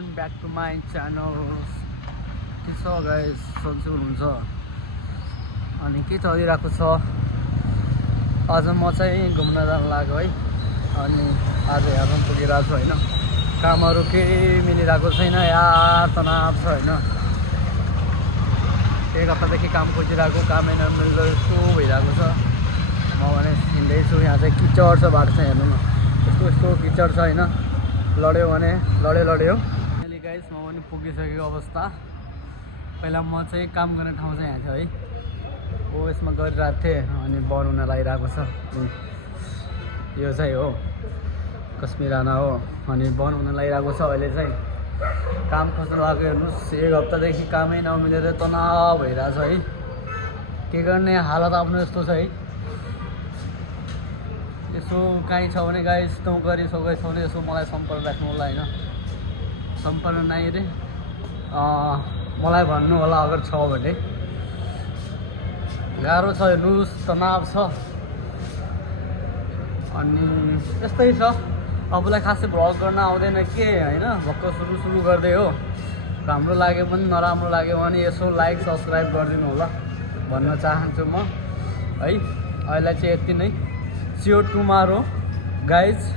Welcome back to my channel. के छ guys, सन्चै हुनुहुन्छ? अनि के चलिरहेको छ? आज म चाहिँ घुम्न जान लाग्यो है। अनि आज हेर्न पुगिरहेको छु होइन। कामहरू केही मिलिरहेको छैन यार, तनाव छ होइन। एक हप्तादेखि काम खोजिरहेको, कामै नमिल्दो यस्तो भइरहेको छ। म भने हिँड्दैछु, यहाँ चाहिँ किचड छ, बाटो चाहिँ हेर्नु न यस्तो यस्तो किचड छ होइन। लड्यो भने लड्यो अहिले गाइस म पनि पुगिसकेको अवस्था। पहिला म चाहिँ काम गर्ने ठाउँ चाहिँ यहाँ थियो है, हो यसमा गरिरहेको थिएँ। अनि बनाउन लागिरहेको छ, यो चाहिँ हो कश्मीराना हो। अनि बनाउन लागिरहेको छ अहिले चाहिँ। काम कस्तो लाग्यो हेर्नुहोस्, एक हप्तादेखि कामै नमिलेर तनाव भइरहेछ है। के गर्ने, हालत आफ्नो यस्तो छ है। यसो काहीँ छ भने गाइस नोकरी सोकरी छ भने यसो मलाई सम्पर्क राख्नु होला होइन। सम्पर्क नाइ रे, मलाई भन्नु होला अगर छ भने। गाह्रो छ हेर्नुहोस्, तनाव छ। अनि यस्तै छ। आफूलाई खासै भ्लग गर्न आउँदैन के होइन, भक्क सुरु गर्दै हो। राम्रो लाग्यो पनि नराम्रो लाग्यो भने यसो लाइक सब्सक्राइब गरिदिनु होला भन्न चाहन्छु म है। अहिले चाहिँ यति नै। See you tomorrow guys.